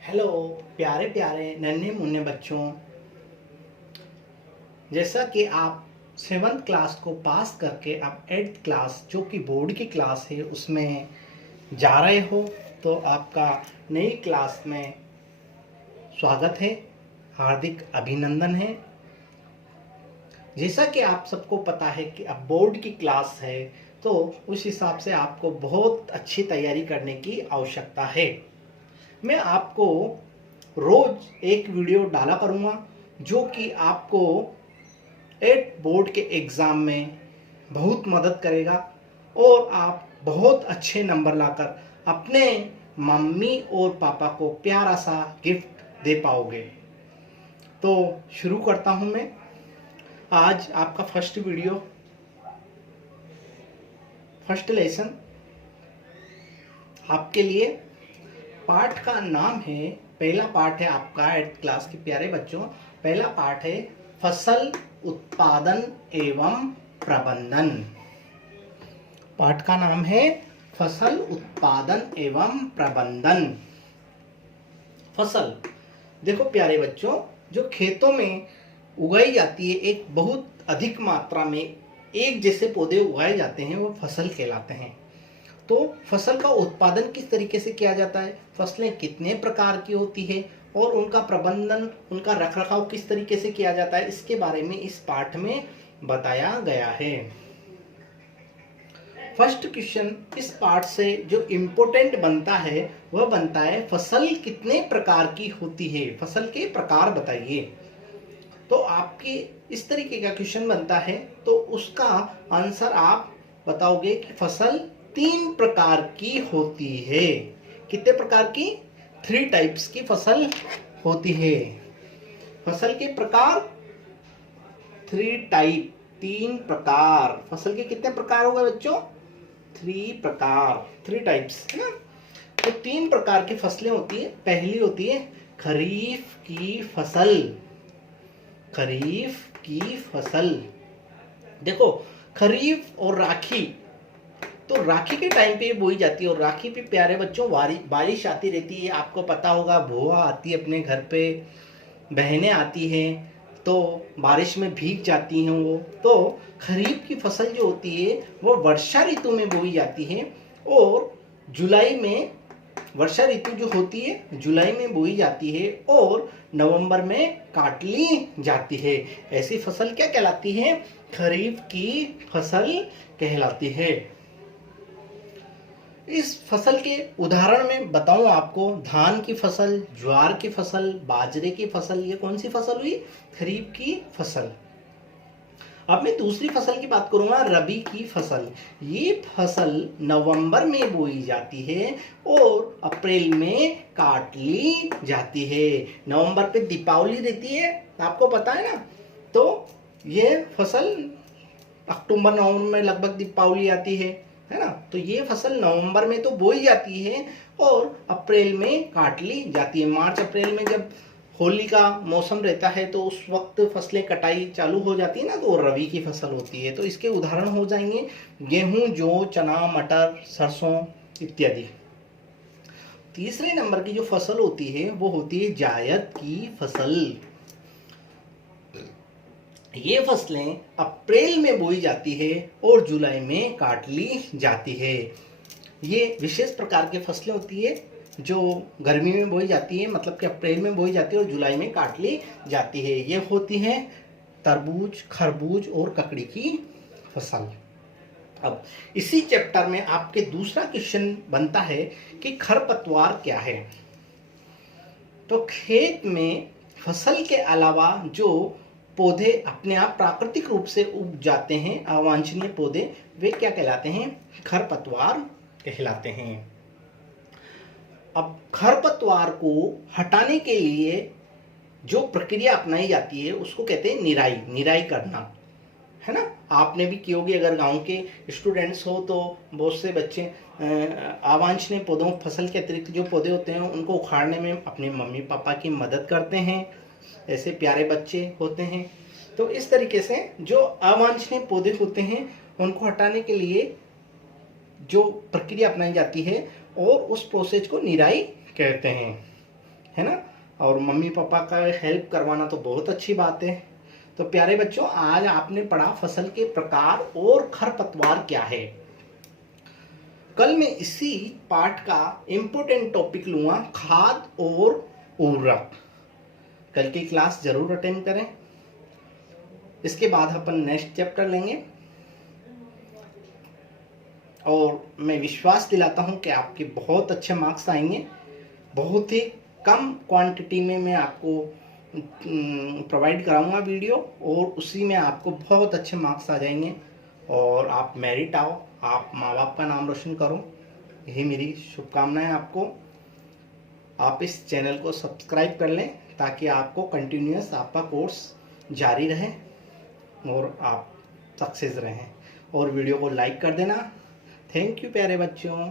Hello प्यारे प्यारे नन्हे मुन्ने बच्चों। जैसा कि आप 7th क्लास को पास करके आप 8th क्लास जो कि बोर्ड की क्लास है उसमें जा रहे हो, तो आपका नई क्लास में स्वागत है, हार्दिक अभिनंदन है। जैसा कि आप सबको पता है कि अब बोर्ड की क्लास है, तो उस हिसाब से आपको बहुत अच्छी तैयारी करने की आवश्यकता है। मैं आपको रोज एक वीडियो डाला करूँगा जो कि आपको 8 बोर्ड के एग्ज़ाम में बहुत मदद करेगा और आप बहुत अच्छे नंबर लाकर अपने मम्मी और पापा को प्यारा सा गिफ्ट दे पाओगे। तो शुरू करता हूँ मैं आज आपका फर्स्ट लेसन आपके लिए। पाठ का नाम है, पहला पाठ है आपका 8th क्लास के प्यारे बच्चों, पहला पाठ है फसल उत्पादन एवं प्रबंधन। पाठ का नाम है फसल उत्पादन एवं प्रबंधन। फसल, देखो प्यारे बच्चों, जो खेतों में उगाई जाती है, एक बहुत अधिक मात्रा में एक जैसे पौधे उगाए जाते हैं, वो फसल कहलाते हैं। तो फसल का उत्पादन किस तरीके से किया जाता है, फसलें कितने प्रकार की होती है और उनका प्रबंधन, उनका रखरखाव किस तरीके से किया जाता है, इसके बारे में इस पाठ में बताया गया है। फर्स्ट क्वेश्चन इस पाठ से जो इम्पोर्टेंट बनता है वह बनता है फसल कितने प्रकार की होती है, फसल के प्रकार बताइए। तो आपके इस तरीके का क्वेश्चन बनता है तो उसका आंसर आप बताओगे कि फसल 3 प्रकार की होती है। कितने प्रकार की? 3 टाइप्स की फसल होती है। फसल के प्रकार 3 टाइप, 3 प्रकार। फसल के कितने प्रकार हो गए बच्चों? 3 प्रकार, 3 टाइप्स है ना। तो 3 प्रकार की फसलें होती है। पहली होती है खरीफ की फसल। खरीफ की फसल, देखो खरीफ और राखी, तो राखी के टाइम पे बोई जाती है और राखी पे प्यारे बच्चों बारिश आती रहती है। आपको पता होगा बुआ आती है अपने घर पे, बहनें आती हैं, तो बारिश में भीग जाती हैं वो। तो खरीफ की फसल जो होती है वो वर्षा ऋतु में बोई जाती है और जुलाई में, वर्षा ऋतु जो होती है जुलाई में बोई जाती है और नवंबर में काट ली जाती है। ऐसी फसल क्या कहलाती है? खरीफ की फसल कहलाती है। इस फसल के उदाहरण में बताऊं आपको, धान की फसल, ज्वार की फसल, बाजरे की फसल, ये कौन सी फसल हुई? खरीफ की फसल। अब मैं दूसरी फसल की बात करूंगा, रबी की फसल। ये फसल नवंबर में बोई जाती है और अप्रैल में काट ली जाती है। नवंबर पे दीपावली रहती है, आपको पता है ना। तो ये फसल अक्टूबर नवंबर में लगभग दीपावली आती है ना। तो ये फसल नवंबर में तो बोई जाती है और अप्रैल में काट ली जाती है। मार्च अप्रैल में जब होली का मौसम रहता है तो उस वक्त फसलें कटाई चालू हो जाती है ना, तो रबी की फसल होती है। तो इसके उदाहरण हो जाएंगे गेहूं, जौ, चना, मटर, सरसों इत्यादि। तीसरे नंबर की जो फसल होती है वो होती है जायद की फसल। ये फसलें अप्रैल में बोई जाती है और जुलाई में काट ली जाती है। ये विशेष प्रकार की फसलें होती है जो गर्मी में बोई जाती है, मतलब कि अप्रैल में बोई जाती है और जुलाई में काट ली जाती है। ये होती है तरबूज, खरबूज और ककड़ी की फसल। अब इसी चैप्टर में आपके दूसरा क्वेश्चन बनता है कि खरपतवार क्या है। तो खेत में फसल के अलावा जो पौधे अपने आप प्राकृतिक रूप से उग जाते हैं, अवांछनीय पौधे, वे क्या कहलाते हैं? खरपतवार कहलाते हैं। अब खरपतवार को हटाने के लिए जो प्रक्रिया अपनाई जाती है उसको कहते हैं निराई। निराई करना, है ना। आपने भी की होगी, अगर गांव के स्टूडेंट्स हो तो बहुत से बच्चे अवांछनीय पौधों, फसल के अतिरिक्त जो पौधे होते हैं उनको उखाड़ने में अपने मम्मी पापा की मदद करते हैं। ऐसे प्यारे बच्चे होते हैं। तो इस तरीके से जो अवांछनीय पौधे होते हैं उनको हटाने के लिए जो प्रक्रिया अपनाई जाती है और उस प्रोसेस को निराई कहते हैं। है ना। और मम्मी पापा का हेल्प करवाना तो बहुत अच्छी बात है। तो प्यारे बच्चों, आज आपने पढ़ा फसल के प्रकार और खरपतवार क्या है। कल मैं इसी पाठ का इम्पोर्टेंट टॉपिक लूंगा, खाद और उर्वरक। कल की क्लास जरूर अटेंड करें। इसके बाद अपन नेक्स्ट चैप्टर लेंगे और मैं विश्वास दिलाता हूं कि आपके बहुत अच्छे मार्क्स आएंगे। बहुत ही कम क्वांटिटी में मैं आपको प्रोवाइड कराऊंगा वीडियो, और उसी में आपको बहुत अच्छे मार्क्स आ जाएंगे और आप मेरिट आओ, आप माँ बाप का नाम रोशन करो। यही मेरी शुभकामनाएं आपको। आप इस चैनल को सब्सक्राइब कर लें ताकि आपको कंटिन्यूअस आपका कोर्स जारी रहे और आप सक्सेस रहें। और वीडियो को लाइक कर देना। थैंक यू प्यारे बच्चों।